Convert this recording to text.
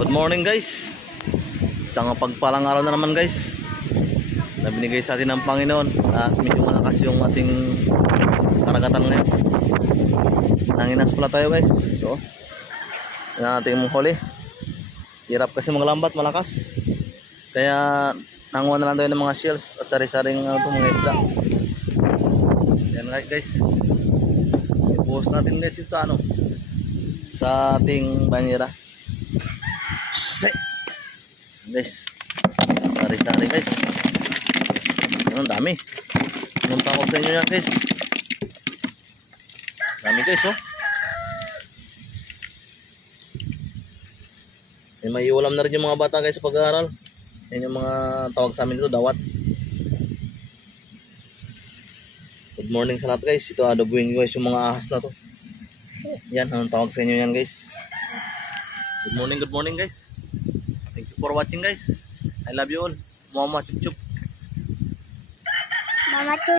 Good morning guys. Isang pagpalang araw na naman guys na binigay sa atin ng Panginoon. At medyo malakas yung ating karagatan ngayon. Nanginas pala tayo guys. So, yan ating huli. Hirap kasi mga lambat, malakas. Kaya nanguha na lang tayo ng mga shells at sari-saring mga isda. Yan guys. I-post natin guys sa sa ating banyera. Guys, sari-sari guys. Ang dami. Punta ko sa inyo yan guys. Dami guys oh. May ulam na rin yung mga bata guys sa pag-aaral. Yan yung mga tawag sa amin dito, dawat. Good morning sa lahat guys. Ito adobuin guys yung mga ahas na to. Yan, anong tawag sa inyo yan guys. Good morning guys. Thank you for watching guys. I love you all. Mama chup chup. Mama chup.